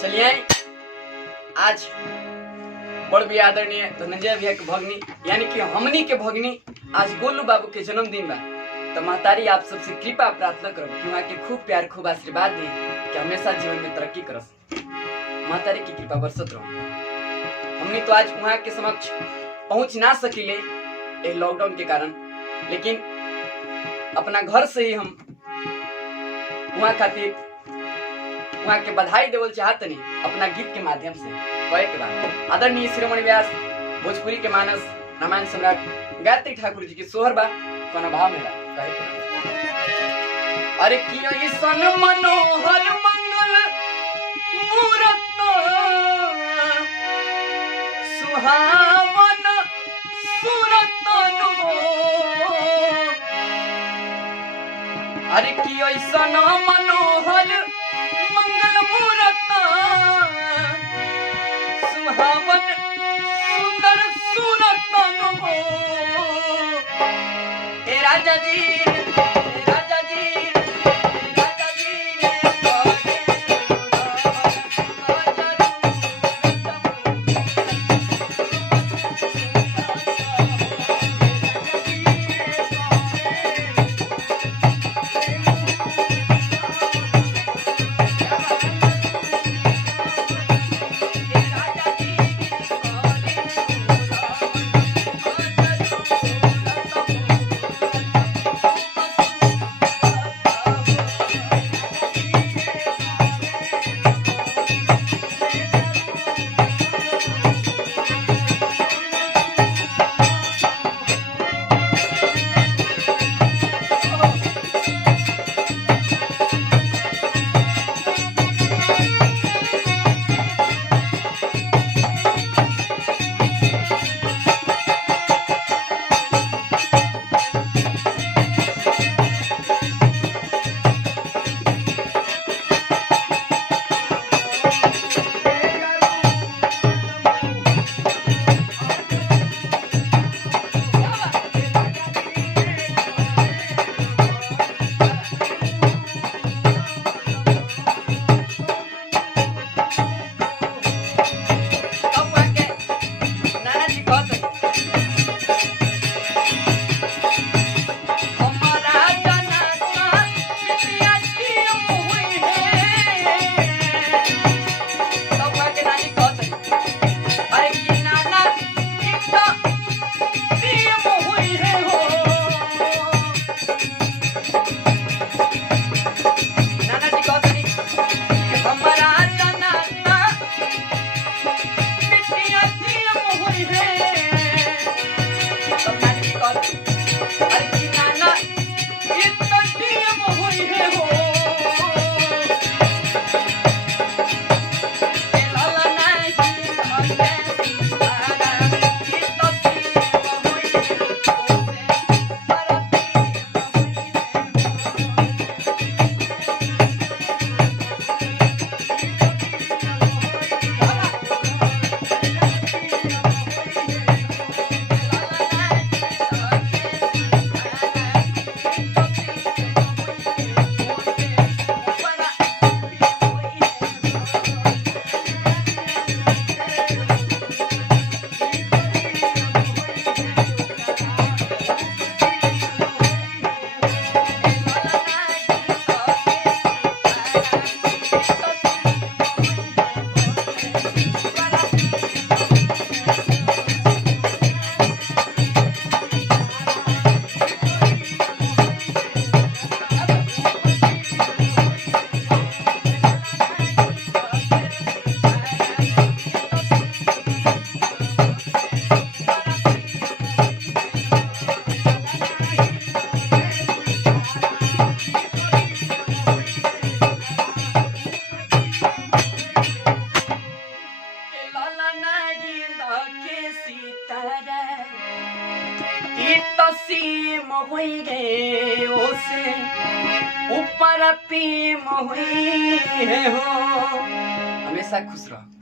चलिए आज बड़ भी आदरणीय धनंजय भैया के भगनी यानी कि हमनी के भगनी आज गोलू बाबू के जन्मदिन बा। तो महतारी आप सबसे कृपा प्रार्थना करो कि वहाँ के खूब प्यार खूब आशीर्वाद दी कि हमेशा जीवन में तरक्की करस। महतारी की कृपा बरसत रहो। हमनी तो आज वहाँ के समक्ष पहुँच ना सकिले लॉकडाउन के कारण, लेकिन अपना घर से ही हम वहाँ खातिर वहाँ के बधाई देवल चाहतनी अपना गीत के माध्यम से। कहे के बाद आदरणीय शिरोमणि व्यास भोजपुरी के मानस रामायण सम्राट गायत्री ठाकुर जी की सोहर बा कोना भाव मेरा कहे के। अरे कियो ईसन मनोहर मंगल मूरत सुहावन सूरत अरे कियो ईसन मनोहर मंगल मूरत सुहावन सुंदर सूरत हे राजा जी राजा जी राजा जी ऊपर पी मोही है हो। हमेशा खुश रहो।